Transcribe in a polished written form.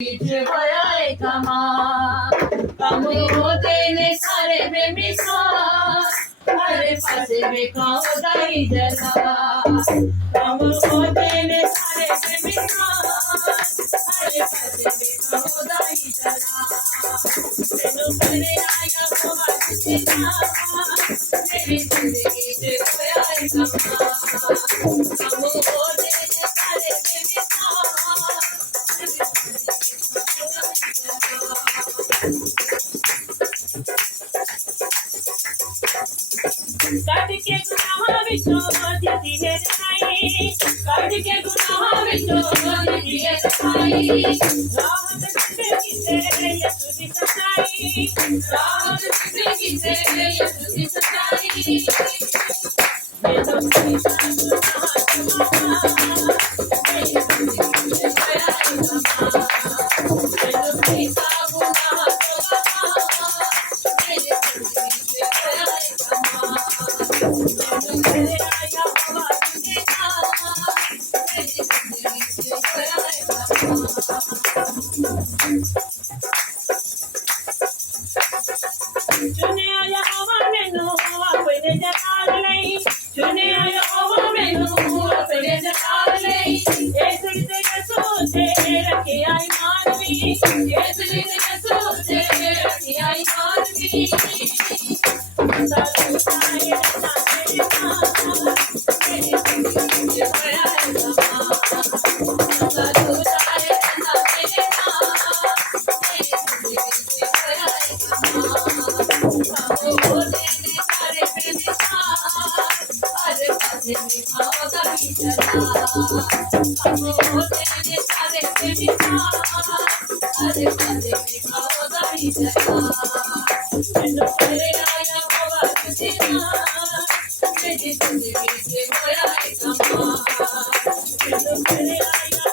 होया एक कम होते ने सारे बेमिसाल हरे पासे बेखाओ दाई जला कम होते ने सारे बेमिसाल हरे पासे बेखाओ दाई जला तेनू करने आया तो हसीना मेरी जिंदगी च होया एक कम होते ने सारे बेमिसाल काट के गुनाह विचों दिती है रखाई काट के गुनाह विचों दिती है रखाई राहत जिंदगी से यसु दी सच्चाई राहत जिंदगी से यसु दी सच्चाई ये तो सीता गुनाह क्षमा मेरी जिंदगी से होया क्षमा ये तो सीता गुनाह क्षमा मेरी जिंदगी से होया क्षमा तेरे आया हवा तुझे ना मेरी जिंदगी से होया चुने आया हवा मैनू अपने जगाल लई चुने आया हवा मैनू अपने जगाल लई इस लिए सोचे रखे आई मानवी इस लिए सोचे रखे आई मानवी सारू साए ना तेरे नाम मेरी जिंदगी से होया सारू साए ना तेरे नाम मेरी जिंदगी से होया होते ने सारे बेमिसाल हरे पासे बेखाओ दाई जला होते ने सारे बेमिसाल हरे पासे बेखाओ दाई जला तेनू तेरे आया हवा तुझे ना मेरी जिंदगी से होया एक कमाल तेनू तेरे आया